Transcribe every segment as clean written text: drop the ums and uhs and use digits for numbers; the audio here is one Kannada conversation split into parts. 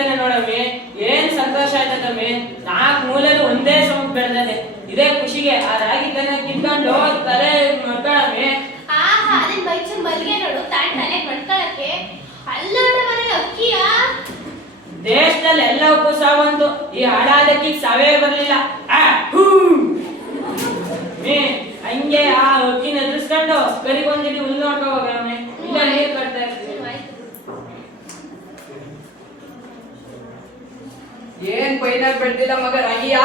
ಬೆಳೀತಾನೆ ನೋಡಮ್ಮಿ. ಏನ್ ಸಂತೋಷ ಆಯ್ತದಮ್ಮಿ. 4 ಮೂಲೆಯಲ್ಲಿ ಒಂದೇ ಸಮ ಬೆಳೆದದೆ. ಇದೇ ಖುಷಿಗೆ ಆ ರಾಗಿ ತನ ಕಿತ್ಕೊಂಡು ತಲೆ ಮಕ್ಕಳಮ್ಮಿ. ಆಹಾ ಅದನ್ನ ಬೈಚು ಮಲ್ಗೆ ನೋಡು ತಾನ್ ತಲೆ ಮಡ್ಕೊಳಕ್ಕೆ. ಅಲ್ಲೋಡ ಮನೆ ಅಕ್ಕಿಯ ದೇಶದಲ್ಲಿ ಎಲ್ಲವಕ್ಕೂ ಸಾವಂತು. ಈ ಹಾಡಾದಕ್ಕೆ ಸಾವೇ ಬರ್ಲಿಲ್ಲ. ಹಂಗೆ ಆ ಅಕ್ಕಿನ ಎದುರಿಸ್ಕೊಂಡು ಕರಿಗೊಂದಿಡಿ ಹುಲ್ಲು ನೋಡ್ಕೊ ಹೋಗಮ್ಮಿ. ಇಲ್ಲ ನೀರ್ ಕಟ್ತಾ ಇರ್ತೀವಿ. ಏನ್ ಪೈನಾಗ್ ಬೆಳ್ದಿಲ್ಲ ಮಗ ರಾಗಿಯ?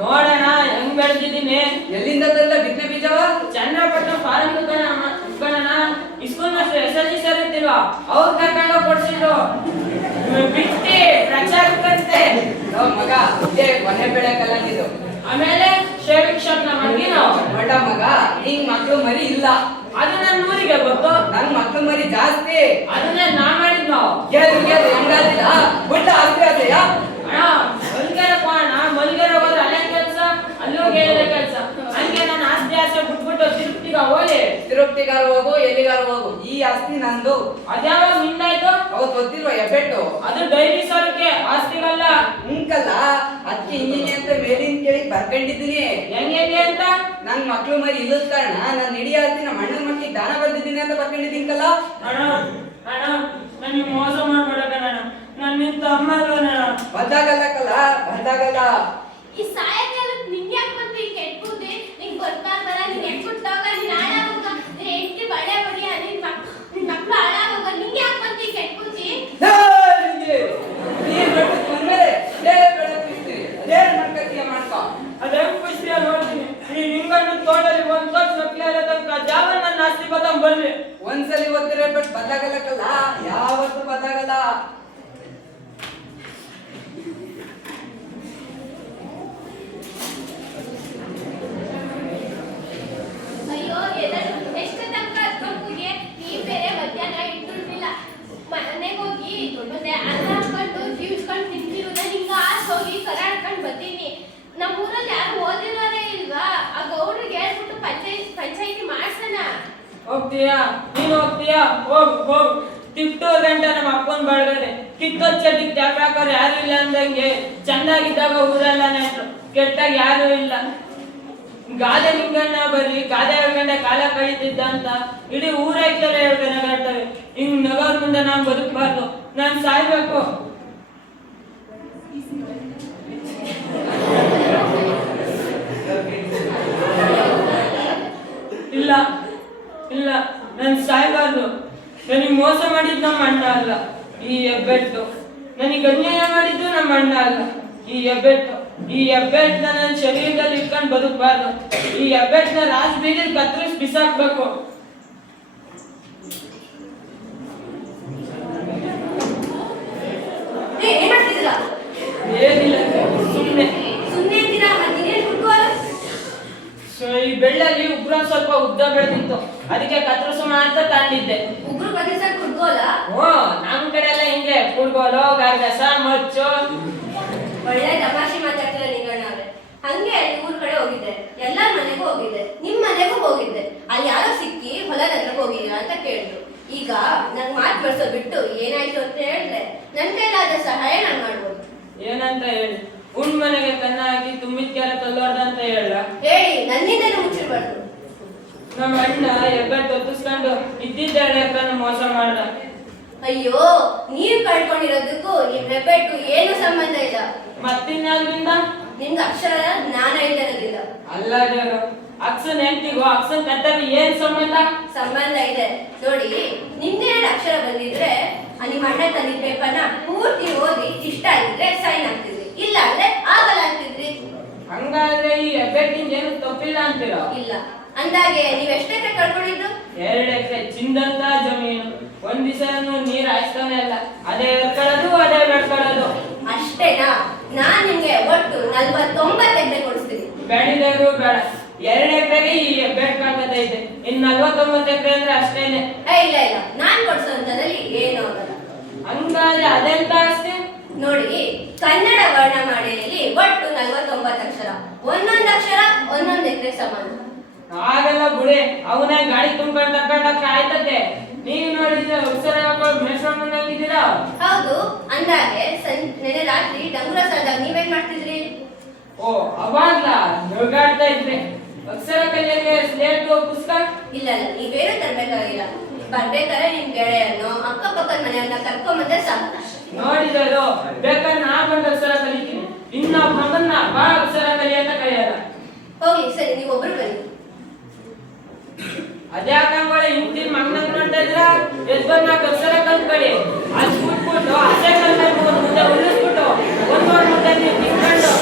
ನೋಡೋಣ ಹೆಂಗ್ ಬೆಳೆದಿದ್ದೀನಿ. ಎಲ್ಲಿಂದ ತಂದ ಬಿತ್ತನೆ ಬೀಜವ? ಚನ್ನಪಟ್ಟಣ ಫಾರಂ ಕಣ ಸ್ಕೂಲ್ ಮಾಸ್ಟರ್ SLC ಸರ್ ಇರ್ತಿಲ್ವಾ ಅವ್ರು ಕರ್ಕೊಂಡು ಕೊಡ್ಸಿದ್ರು. ಬಿಟ್ಟಿ ಪ್ರಚಾರಕ್ಕಂತೆ ಮಗ ಇದೇ ಕೊನೆ ಬೆಳೆ ಕಲಂಗಿದ್ದು. ಆಮೇಲೆ ಶೇವಿಂಗ್ ಶಾಪ್ ನ ಮಡ್ಗಿ ನಾವು ನೋಡ ಮಗ ನಿಂಗ್ ಮಕ್ಳು ಮರಿ ಇಲ್ಲ. ಅದು ನನ್ನ ಊರಿಗೆ ಗೊತ್ತು. ನನ್ ಮಕ್ಳು ಮರಿ ಜಾಸ್ತಿ. ಅದನ್ನ ನಾ ಮಾಡಿದ್ ನಾವು ಹೆಂಗಾದಿಲ್ಲ ಬುಟ್ಟ ಆಸ್ತಿ ಆದೆಯಾ? ಅಣ್ಣ ಮಲ್ಗೆರ ಕೋಣ ಮಲ್ಗೆರ ಹೋದ್ರೆ ಅಲ್ಲೇ ಕೆಲ್ಸ ಅಲ್ಲಿ ಹೋಗಿ ಹೇಳಿದ ಕೆಲ್ಸ. ಹಂಗೆ ನಾನು ಆಸ್ತಿ ಬಿಟ್ಬಿಟ್ಟು ತಿರುಪ್ತಿಗ ಹೋಗಿ ತಿರುಪ್ತಿಗಾರ ಹೋಗು ಎಲ್ಲಿಗಾರ ಹೋಗು, ಈ ಆಸ್ತಿ ನಂದು. ಅದ್ಯಾವಾಗ ನಿಂದಾಯ್ತು? ಅವತ್ ಗೊತ್ತಿಲ್ವಾ ಎಬ್ಬೆಟ್ಟು? ಅದು ಡೈರಿ ಸಾಲಕ್ಕೆ ಆಸ್ತಿಗಲ್ಲ. ಉಂಕಲ್ಲ ಅದಕ್ಕೆ ಹಿಂಗಿಂಗೆ ಅಂತ ಮೇಲಿನ ಕೇಳಿ ಬರ್ಕೊಂಡಿದ್ದೀನಿ. ಹೆಂಗೆ ಅಂತ? ನನ್ ಮಕ್ಳು ಮರಿ ಇಲ್ಲದ ಕಾರಣ ನಾನು ಇಡೀ ಆಸ್ತಿ ನಮ್ಮ ಅಣ್ಣನ ಮಕ್ಳಿಗೆ ದಾನ ಬರ್ದಿದ್ದೀನಿ ಅಂತ ಬರ್ಕೊಂಡಿದ್ದೀನಿಕಲ್ಲ. ಅಣ್ಣ ಅಣ್ಣ ನನಗೆ ಮೋಸ ಮಾಡ್ಬೇಡಣ್ಣ. ನಾನು ನಿಂತ ಅಮ್ಮ ಅಲ್ವಣ್ಣ. ಬಂದಾಗಲ್ಲಕ್ಕಲ್ಲ ಬಂದಾಗಲ್ಲ. ಈ ಸಾಯಂಕಾಲ ನಿಂಗೆ ಯಾಕೆ ಬಂತು ಈ ಕೆಟ್ಟ ಬುದ್ಧಿ? ನಿಂಗೆ ಗೊತ್ತಾಗಲ್ಲ ನೀನ್ ಎಟ್ಬಿಟ್ಟಾಗ ನೀನ್ ಹಾಳಾಗೋಗ ನೀನ್ ಹೆಂಡತಿ ಬಳೆ ಬಡಿಯ ನಿನ್ ಮಕ್ಳು ಹಾಳಾಗೋಗ ನಿಂಗೆ ಯಾಕೆ ಬಂತು ಈ ಕೆಟ್ಟ ಬುದ್ಧಿ? ನೀನ್ ಬೆಳಕು ಬಂದ್ಮೇಲೆ ಅದೇ ಬೆಳಕಿಸ್ತೀನಿ, ಅದೇ ಮಾಡ್ಕತ್ತೀಯ ಮಾಡ್ಕೊ. ಅದೇ ಖುಷಿಯ ನೋಡ್ತೀನಿ. ನೀನ್ ಹಿಂಗಣ್ಣು ತೋಟಲ್ಲಿ ಒಂದ್ ವರ್ಷ ಮಕ್ಳಿರ ತನಕ ಜಾವ ನನ್ನ ಆಸ್ತಿ ಬದಂ ಬರ್ಲಿ. ಒಂದ್ಸಲಿ ಓದ್ತಿರ ಬಟ್ ಬದಲಾಗಲ್ಲಕ್ಕಲ್ಲ, ಯಾವತ್ತು ಬದಲಾಗಲ್ಲ. ಅಯ್ಯೋ ಎಷ್ಟು ತನಕ ಅದ್ಕೊಂಡ್ಬುಗೆ ನೀ ಬೇರೆ ಮಧ್ಯಾಹ್ನ ಇಟ್ಟಿರ್ಲಿಲ್ಲ. ಮನೆಗೆ ಹೋಗಿ ಮತ್ತೆ ಅನ್ನ ಹಾಕೊಂಡು ಜೀವಿಸ್ಕೊಂಡು ತಿಂತಿರೋದ ನಿಂಗ ಆಸ್ ಹೋಗಿ ಕರಾಡ್ಕೊಂಡು ಬರ್ತೀನಿ. ನಮ್ಮೂರಲ್ಲಿ ಯಾರು ಓದಿರೋರೇ ಇಲ್ವಾ? ಆ ಗೌಡ್ರಿಗೆ ಹೇಳ್ಬಿಟ್ಟು ಪಂಚಾಯಿತಿ ಮಾಡ್ಸೋಣ. ಹೋಗ್ತೀಯಾ? ನೀನು ಹೋಗ್ತೀಯಾ? ಹೋಗು. ತಿಟ್ಟು ಗಂಟ ನಮ್ಮ ಅಪ್ಪನ್ ಬಳಗದೆ ಕಿತ್ತೋದ್ ಚಟಿಗೆ ಟ್ಯಾಪ್ ಹಾಕೋರು ಯಾರು ಇಲ್ಲ ಅಂದಂಗೆ. ಚಂದಾಗಿದ್ದಾಗ ಊರೆಲ್ಲ ನೆಂಟ್ರು, ಕೆಟ್ಟಾಗ ಯಾರು ಇಲ್ಲ. ಗಾದೆ ನಿಂಗಣ್ಣ ಬರ್ಲಿ ಗಾದೆ ಹೇಳ್ಕೊಂಡ ಕಾಲ ಕಳೀತಿದ್ದ ಅಂತ ಇಡೀ ಊರಾಯ್ತಲ್ಲ ಹೇಳ್ಕೊಂಡಾಗ್ತವೆ. ಹಿಂಗ್ ನಗೋರ್ ಮುಂದೆ ನಾನ್ ಬದುಕಬಾರ್ದು, ನಾನ್ ಸಾಯ್ಬೇಕು. ಇಲ್ಲ ಇಲ್ಲ ನಾನ್ ಸಾಯ್ಬಾರ್ದು. ನನಗ್ ಮೋಸ ಮಾಡಿದ್ದು ನಮ್ಮ ಅಣ್ಣ ಅಲ್ಲ ಈ ಹೆಬ್ಬೆಟ್ಟು. ನನಗೆ ಅನ್ಯಾಯ ಮಾಡಿದ್ದು ನಮ್ಮ ಅಣ್ಣ ಅಲ್ಲ ಈ ಹೆಬ್ಬೆಟ್ಟನ್ನ ನನ್ನ ಶರೀರದಲ್ಲಿ ಇಟ್ಕೊಂಡು ಬದುಕಬಾರ್ದು. ಈ ಹೆಬ್ಬೆಟ್ಟನ್ನ ರಾಜ್ ಬೀದಿಲ್ ಕತ್ತರಿಸಿ ಬಿಸಾಕ್ಬೇಕು. ಏನಿಲ್ಲ ಸುಮ್ಮನೆ ಈ ಬೆಳ್ಳಲ್ಲಿ ಉಗ್ರ ಸ್ವಲ್ಪ ಉದ್ದ ಬೆಳೆದಿತ್ತು, ಅದಕ್ಕೆ ಕತ್ತರಿಸೋಣ ಅಂತ ತಂದಿದ್ದೆ. ಉಗ್ರು ಬದಲಿಸಕ್ ಕುಡ್ಗೋಲ? ಓ ನಮ್ ಕಡೆ ಎಲ್ಲ ಹಿಂಗೆ ಕುಡ್ಗೋಲು ಗಾರ್ಗಸ ಮಚ್ಚು. ಒಳ್ಳೆ ತಮಾಷೆ ಮಾತಾಡ್ತೀರ ನಿಂಗಣ್ಣವ್ರೆ. ಹಂಗೆ ಅಲ್ಲಿ ಊರ್ ಕಡೆ ಹೋಗಿದ್ದೆ, ಎಲ್ಲಾರ ಮನೆಗೂ ಹೋಗಿದ್ದೆ, ನಿಮ್ ಮನೆಗೂ ಹೋಗಿದ್ದೆ. ಅಲ್ಲಿ ಯಾರೋ ಸಿಕ್ಕಿ ಹೊಲದ ಹತ್ರಕ್ಕೆ ಹೋಗಿದ್ದೀರಾ ಅಂತ ಕೇಳಿದ್ರು. ಈಗ ನನ್ ಮಾತು ಬರ್ಸೋ ಬಿಟ್ಟು ಏನಾಯ್ತು ಅಂತ ಹೇಳಿದ್ರೆ ನನ್ ಕೈಲಾದ ಸಹಾಯ ನಾನು ಮಾಡ್ಬೋದು. ಏನಂತ ಹೇಳಿ? ಉಣ್ ಮನೆಗೆ ಕನ್ನ ಹಾಕಿ ತುಂಬಿದ ಕೆರೆ ತಲ್ಲೋರ್ದ ಅಂತ ಹೇಳ ಹೇಳಿ, ನನ್ನಿಂದನೂ ಮುಚ್ಚಿರ್ಬಾರ್ದು. ನಮ್ಮ ಅಣ್ಣ ಹೆಬ್ಬೆಟ್ಟು ಒತ್ತಿಸ್ಕೊಂಡು ಇದ್ದಿದ್ದ 2 ಎಕರೆನ ಮೋಸ ಮಾಡ್ದ. ಅಯ್ಯೋ, ನೀವ್ ಕಳ್ಕೊಂಡಿರೋದಕ್ಕೂ ನಿಮ್ ಹೆಬ್ಬೆಟ್ಟು ಏನು ಸಂಬಂಧ ಇಲ್ಲ. ಮತ್ತಿನ್ಯಾದ್ರಿಂದ? ನಿಮ್ಗೆ ಅಕ್ಷರ ಜ್ಞಾನ ಇಲ್ಲದಿಲ್ಲ. ಅಲ್ಲ ದೇವ್ರು, ಅಕ್ಷನ್ ಹೆಂಡ್ತಿಗೂ ಅಕ್ಷನ್ ಕಟ್ಟಲ್ಲಿ ಏನ್ ಸಂಬಂಧ ಇದೆ ನೋಡಿ. ನಿಮ್ಗೆ ಅಕ್ಷರ ಬಂದಿದ್ರೆ ನಿಮ್ಮ ಅಣ್ಣ ತಂದಿದ್ದ ಪೇಪರ್ನ ಪೂರ್ತಿ ಓದಿ ಇಷ್ಟ ಆಗಿದ್ರೆ ಸೈನ್ ಆಗ್ತಿದ್ರಿ, ಇಲ್ಲ ಅಂದ್ರೆ ಆಗಲ್ಲ ಅಂತಿದ್ರಿ. ಹಂಗಾದ್ರೆ ಈ ಹೆಬ್ಬೆಟ್ಟಿಂದ ಏನು ತಪ್ಪಿಲ್ಲ ಅಂತೀರ? ಇಲ್ಲ ಅಂದಾಗೆ ನೀವ್ ಎಷ್ಟೆಕರೆ ಕಳ್ಕೊಂಡಿದ್ರು? 2 ಎಕರೆ ಚಿಂದಂತ ಜಮೀನು. ಒಂದ್ ದಿವಸನು ನೀರ್ ಹಾಯಿಸ್ತಾನೆ ಅಲ್ಲ, ಅದೇ ಎರ್ಕೊಳ್ಳೋದು ಅದೇ ಬೆಳ್ಕೊಳ್ಳೋದು. ಅಷ್ಟೇನಾ? ನಾನ್ ನಿಮ್ಗೆ ಒಟ್ಟು 49 ಎಕರೆ ಕೊಡಿಸ್ತೀನಿ. ಬೆಳಿದೇವ್ರು ಬೇಡ, 2 ಎಕರೆಗೆ ಈ ಹೆಬ್ಬೆಟ್ಕಾಗತೈತೆ. ಇನ್ 49 ಎಕರೆ ಅಂದ್ರೆ ಅಷ್ಟೇನೆ. ಇಲ್ಲ ನಾನ್ ಕೊಡ್ಸೋಂಥದ್ರಲ್ಲಿ ಏನು ಆಗಲ್ಲ. ಹಂಗಾದ್ರೆ ಅದೆಂತ ಆಸ್ತಿ? ನೋಡಿ, ಕನ್ನಡ ವರ್ಣಮಾಲೆಯಲ್ಲಿ ಒಟ್ಟು 49 ಅಕ್ಷರ. ಒಂದೊಂದು ಅಕ್ಷರ 1 ಎಕರೆ ಸಮಾನ. ಹಾಗೆಲ್ಲ ಬುಡೆ ಅವನೇ ಗಾಡಿ ತುಂಬ್ಕೊಂಡು ತಕೊಂಡಕ್ಕೆ ಆಯ್ತತೆ. ನೀವು ನೋಡಿದ್ರೆ ಉತ್ಸರ ಹಾಕೊಂಡು ಮೇಷ್ಕೊಂಡ್ ಬಂದಂಗಿದ್ದೀರಾ. ಹೌದು, ಅಂದಾಗೆ ನೆನೆ ರಾತ್ರಿ ಡಂಗುರ ಸರ್ದಾಗ ನೀವೇನ್ ಮಾಡ್ತಿದ್ರಿ? ಓ ಅವಾಗ್ಲ ನಗಾಡ್ತಾ ಇದ್ರಿ. ಅಕ್ಷರ ಕಲಿಯಕ್ಕೆ ಸ್ಲೇಟು ಪುಸ್ತಕ ಇಲ್ಲ ಇಲ್ಲ, ನೀವೇನು ತರ್ಬೇಕಾಗಿಲ್ಲ. ಬರ್ಬೇಕಾದ್ರೆ ನಿಮ್ ಗೆಳೆಯನ್ನೋ ಅಕ್ಕಪಕ್ಕದ ಮನೆಯನ್ನ ಕರ್ಕೊಂಬಂದ್ರೆ ಸಾಕು. ನೋಡಿದ್ರು ಬೇಕಾದ್ರೆ ನಾ ಬಂದು ಅಕ್ಷರ ಕಲಿತೀನಿ. ಇನ್ನ ಮಗನ್ನ ಬಾ ಅಕ್ಷರ ಕಲಿ ಅಂತ ಕಲಿಯಲ್ಲ. ಹೋಗಿ ಸರಿ, ನೀವು ಒಬ್ರು ಬನ್ನಿ. ಅದ್ಯಾಕಂಗೊಳ್ಳೆ ಹಿಂದಿನ ಮಗನಂಗ್ ನೋಡ್ತಾ ಇದ್ರ ಎದ್ಬಂದ್ ನಾಲ್ಕು ಅಕ್ಷರ ಕಲ್ತ್ಕೊಳ್ಳಿ. ಅದ್ ಬಿಟ್ಬಿಟ್ಟು ಅದೇ ಕಲ್ತ್ಬಿಟ್ಟು ಮುದ್ದೆ ಉಳಿಸ್ಬಿಟ್ಟು ಒಂದೊಂದು ಮುದ್ದೆ ನೀವು ತಿನ್ಕೊಂಡು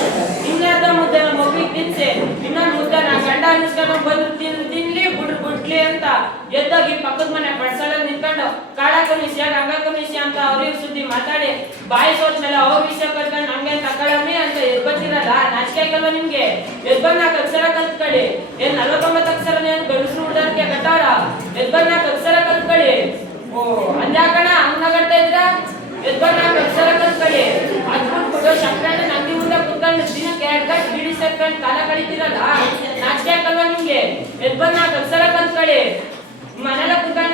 ಇನ್ನರ್ಧ ಮುದ್ದೆ ಮಗುವಿಗೆ ತಿನ್ಸಿ ಇನ್ನೊಂದು ಮುದ್ದೆ ನಾ ಗಂಡ ಅನ್ನಿಸ್ಕೊಂಡು ಬಂದು ತಿನ್ಲಿ ಬಿಡ್ಲಿ ಅಂತ ಎದ್ದೋಗಿ ಪಕ್ಕದ ಮನೆ ಪಡ್ಸಳಲ್ಲಿ ನಿಂತ್ಕೊಂಡು ಕಾಳ ಕಮಿಸಿ ಗಂಗ ಕಮಿಸಿ ಅಂತ ಅವ್ರಿಗೆ ಸುದ್ದಿ ಮಾತಾಡಿ ಬಾಯಿ ಸೋಟ್ಮೇಲೆ ಅವ್ರ ವಿಷಯ ಕಟ್ಕೊಂಡು ನಮ್ಗೆ ತಗೊಳಮ್ಮಿ ಅಂತ ಎದ್ಬತ್ತಿರಲ್ಲ. ನಾಚಿಕೆ ಆಗಲ್ವ ನಿಮ್ಗೆ? ಎದ್ಬಂದ್ ನಾಲ್ಕು ಅಕ್ಷರ ಕಲ್ತ್ಕೊಳ್ಳಿ. ಏನ್ 49 ಅಕ್ಷರ ಏನ್ ಗಂಡಸ್ರು ಹುಡ್ದಾರ್ಗೆ ಕಟ್ಟಾರ? ಎದ್ಬಂದ್ ನಾಲ್ಕು ಅಕ್ಷರ ಕಲ್ತ್ಕೊಳ್ಳಿ. ಓ ಅಂದ್ಯಾಕಣ ಹಂಗಾಗ್ತಾ ಇದ್ರ? ಎದ್ಬಂದ್ ನಾಲ್ಕು ಅಕ್ಷರ ಕಲ್ತ್ಕೊಳ್ಳಿ. ಅದ್ ಬಿಟ್ಬಿಟ್ಟು ಶಂಕರಣ್ಣ ನಂದಿ ಮುಂದೆ ಕುತ್ಕೊಂಡು ದಿನಕ್ಕೆ 2 ಗಂಟೆ ಬಿಡಿ ಸೇರ್ಕೊಂಡು ಕಾಲ ಕಳಿತೀರಲ್ಲ, ನಾಚಿಕೆ ಆಗಲ್ವ ನಿಮ್ಗೆ? ಎದ್ಬಂದ್ ನಾಲ್ಕು ಅಕ್ಷರ ಕಲ್ತ್ಕೊಳ್ಳಿ. ಮನೆಲ್ಲ ಕುತ್ಕೊಂಡು